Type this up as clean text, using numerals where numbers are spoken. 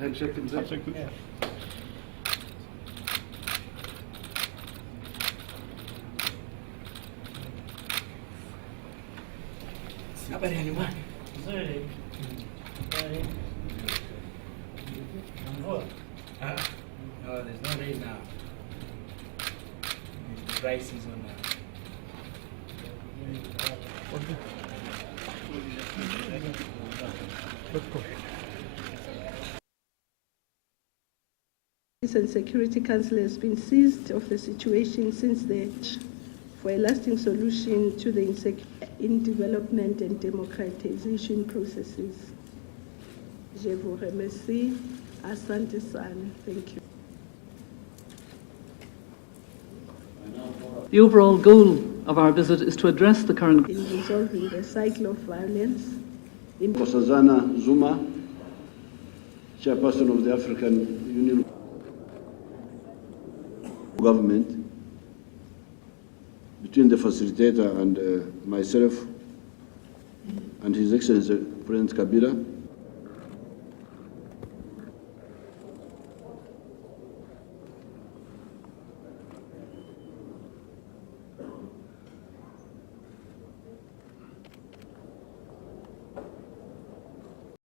Handshake them there. Yeah. Habari ya nyumbani. Nzuri. Habari. Mvua? No, there's no rain now. It's dry season now. Peace and Security Council has been seized of the situation since the for a lasting solution to the in development and democratization processes. Je vous remercie. Asante sana. Thank you. The overall goal of our visit is to address the current In resolving the cycle of violence in Nkosazana Zuma, Chairperson of the African Union Government, between the facilitator and myself and His Excellency President Kabila,